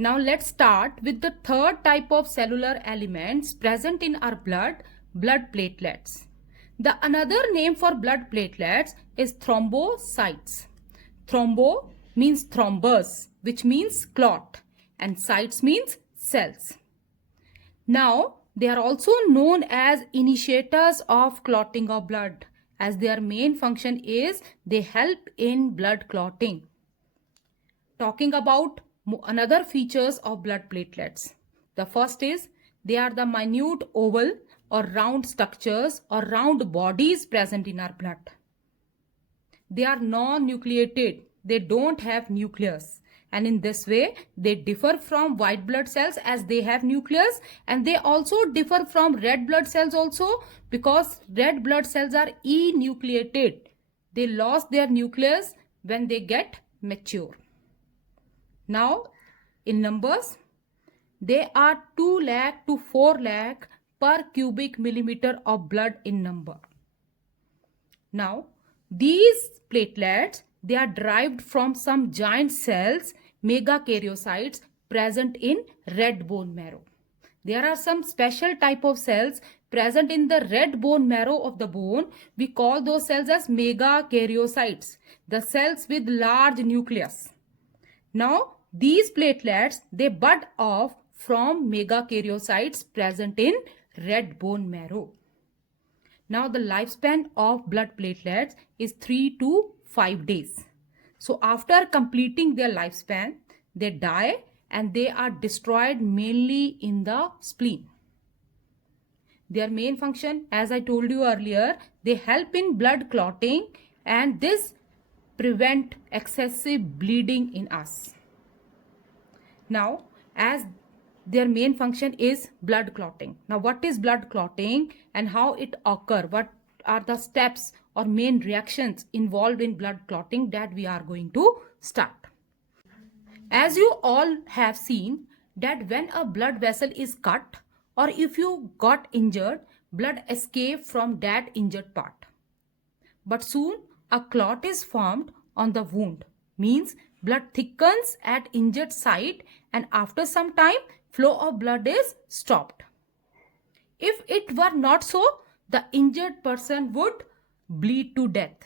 Now let's start with the third type of cellular elements present in our blood platelets. The another name for blood platelets is thrombocytes. Thrombo means thrombus, which means clot, and cytes means cells. Now, they are also known as initiators of clotting of blood, as their main function is they help in blood clotting. Talking about another features of blood platelets. The first is they are the minute oval or round structures or round bodies present in our blood. They are non-nucleated. They don't have nucleus. And in this way, they differ from white blood cells as they have nucleus, and they also differ from red blood cells also because red blood cells are enucleated. They lost their nucleus when they get mature. Now, in numbers, they are 2 lakh to 4 lakh per cubic millimeter of blood in number. Now, these platelets, they are derived from some giant cells, megakaryocytes, present in red bone marrow. There are some special type of cells present in the red bone marrow of the bone. We call those cells as megakaryocytes, the cells with large nucleus. Now, these platelets, they bud off from megakaryocytes present in red bone marrow. Now, the lifespan of blood platelets is 3 to 5 days. So, after completing their lifespan, they die and they are destroyed mainly in the spleen. Their main function, as I told you earlier, they help in blood clotting and this prevent excessive bleeding in us. Now, as their main function is blood clotting. Now, what is blood clotting and how it occur? What are the steps or main reactions involved in blood clotting that we are going to start? As you all have seen that when a blood vessel is cut or if you got injured, blood escape from that injured part. But soon a clot is formed on the wound, means blood thickens at injured site and after some time flow of blood is stopped. If it were not so, the injured person would bleed to death.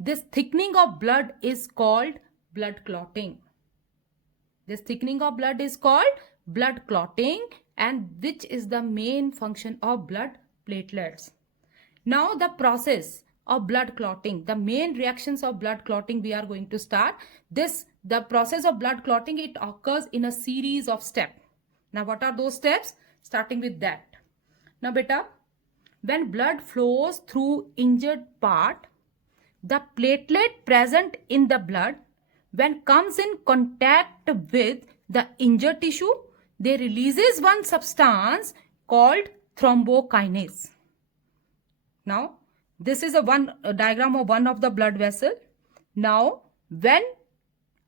This thickening of blood is called blood clotting. This thickening of blood is called blood clotting, and which is the main function of blood platelets. Now the process of blood clotting, the main reactions of blood clotting we are going to start. The process of blood clotting, it occurs in a series of steps. Now what are those steps? Starting with that. Now beta, when blood flows through injured part, the platelet present in the blood, when comes in contact with the injured tissue, they releases one substance called thrombokinase. Now, this is a diagram of one of the blood vessel. Now, when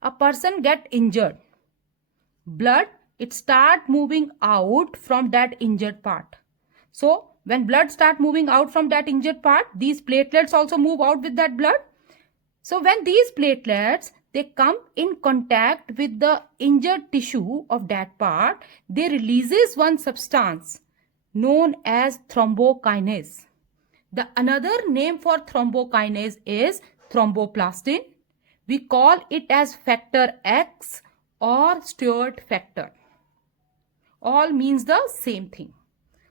a person get injured, blood, it start moving out from that injured part. So, when blood start moving out from that injured part, these platelets also move out with that blood. So, when these platelets, they come in contact with the injured tissue of that part, they releases one substance known as thrombokinase. The another name for thrombokinase is thromboplastin. We call it as factor X or Stewart factor. All means the same thing.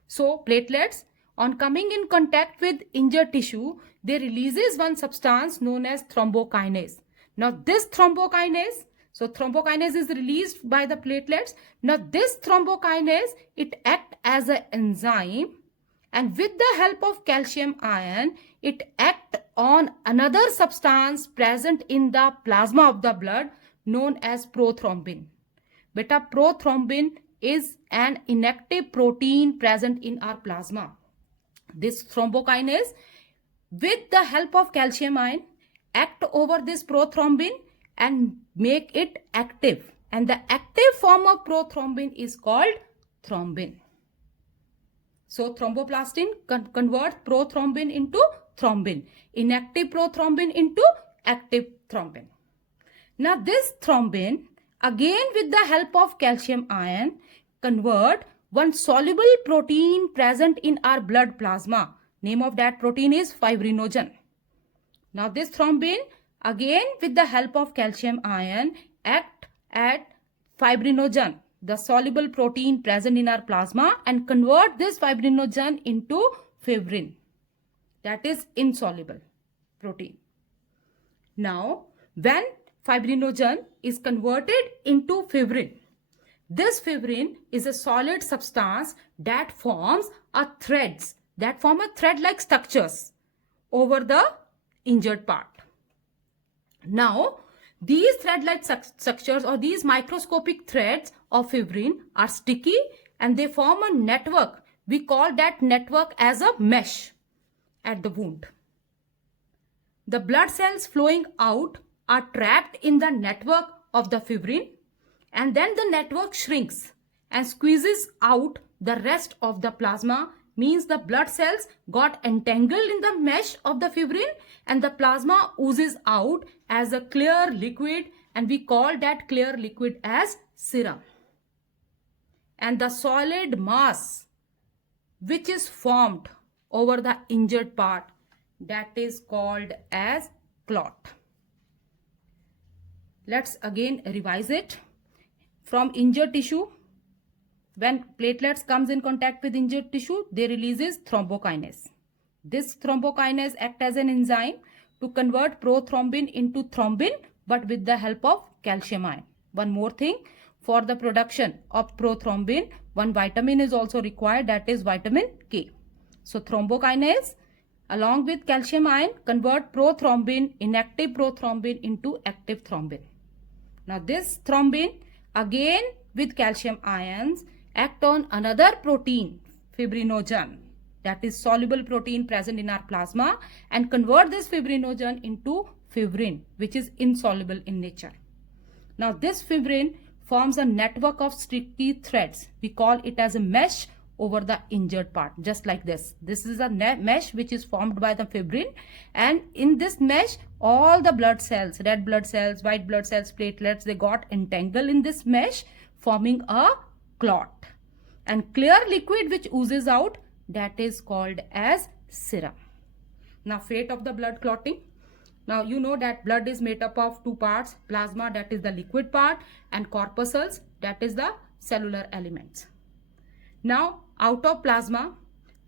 So platelets, on coming in contact with injured tissue, they releases one substance known as thrombokinase. Now this thrombokinase, so thrombokinase is released by the platelets. Now this thrombokinase, it acts as an enzyme, and with the help of calcium ion, it acts on another substance present in the plasma of the blood known as prothrombin. Beta, prothrombin is an inactive protein present in our plasma. This thrombokinase, with the help of calcium ion, act over this prothrombin and make it active. And the active form of prothrombin is called thrombin. So thromboplastin converts prothrombin into thrombin. Inactive prothrombin into active thrombin. Now this thrombin, again with the help of calcium ion, convert one soluble protein present in our blood plasma. Name of that protein is fibrinogen. Now this thrombin, again with the help of calcium ion, act at fibrinogen, the soluble protein present in our plasma, and convert this fibrinogen into fibrin, that is insoluble protein. Now when fibrinogen is converted into fibrin, this fibrin is a solid substance that forms a thread-like structures over the injured part. Now these thread-like structures or these microscopic threads of fibrin are sticky and they form a network. We call that network as a mesh at the wound. The blood cells flowing out are trapped in the network of the fibrin, and then the network shrinks and squeezes out the rest of the plasma. Means the blood cells got entangled in the mesh of the fibrin and the plasma oozes out as a clear liquid, and we call that clear liquid as serum. And the solid mass which is formed over the injured part, that is called as clot. Let's again revise it. From injured tissue, when platelets comes in contact with injured tissue, they releases thrombokinase. This thrombokinase acts as an enzyme to convert prothrombin into thrombin, but with the help of calcium ion. One more thing, for the production of prothrombin, one vitamin is also required, that is vitamin K. So thrombokinase along with calcium ion convert prothrombin, inactive prothrombin into active thrombin. Now this thrombin again with calcium ions act on another protein, fibrinogen, that is soluble protein present in our plasma, and convert this fibrinogen into fibrin, which is insoluble in nature. Now this fibrin forms a network of sticky threads. We call it as a mesh over the injured part, just like this. This is a mesh which is formed by the fibrin, and in this mesh all the blood cells, red blood cells, white blood cells, platelets, they got entangled in this mesh, forming a clot, and clear liquid which oozes out, that is called as serum. Now fate of the blood clotting. Now you know that blood is made up of two parts, plasma, that is the liquid part, and corpuscles, that is the cellular elements. Now out of plasma,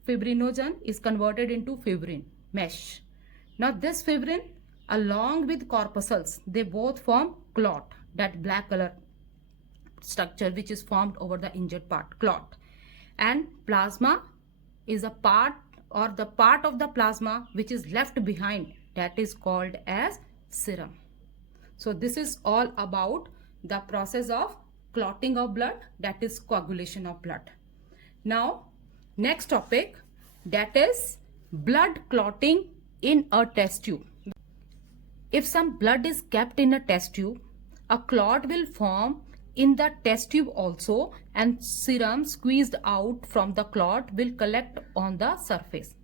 fibrinogen is converted into fibrin mesh. Now this fibrin along with corpuscles, they both form clot, that black color structure which is formed over the injured part, clot. And plasma is a part or the part of the plasma which is left behind, that is called as serum. So this is all about the process of clotting of blood, that is coagulation of blood. Now next topic, that is blood clotting in a test tube. If some blood is kept in a test tube, a clot will form in the test tube also, and serum squeezed out from the clot will collect on the surface.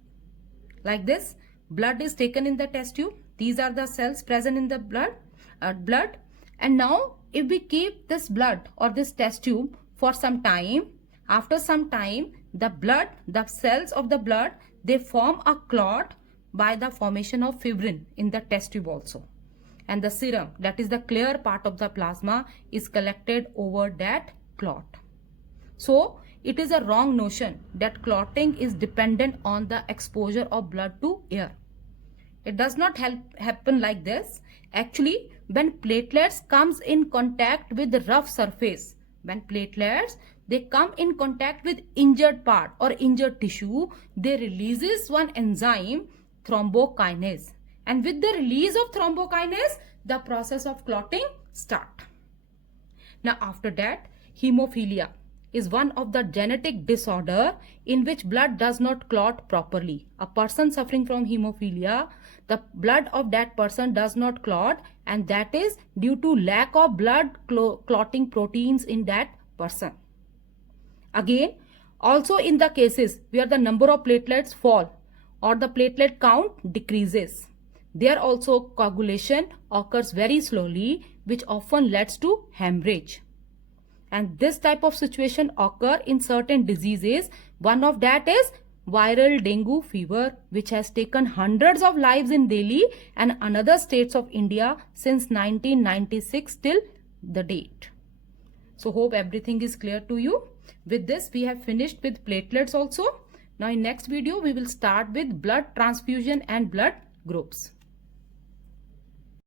Like this, blood is taken in the test tube. These are the cells present in the blood, and now if we keep this blood or this test tube for some time, after some time the cells of the blood, they form a clot by the formation of fibrin in the test tube also, and the serum, that is the clear part of the plasma, is collected over that clot. So it is a wrong notion that clotting is dependent on the exposure of blood to air. It does not happen like this. Actually, when platelets comes in contact with the rough surface, when platelets they come in contact with injured part or injured tissue, they releases one enzyme, thrombokinase, and with the release of thrombokinase, the process of clotting start. Now after that, hemophilia is one of the genetic disorder in which blood does not clot properly. A person suffering from hemophilia, the blood of that person does not clot, and that is due to lack of blood clotting proteins in that person. Again, also in the cases where the number of platelets fall or the platelet count decreases, there also coagulation occurs very slowly which often leads to hemorrhage. And this type of situation occur in certain diseases. One of that is viral dengue fever, which has taken hundreds of lives in Delhi and another states of India since 1996 till the date. So hope everything is clear to you. With this, we have finished with platelets also. Now in next video, we will start with blood transfusion and blood groups.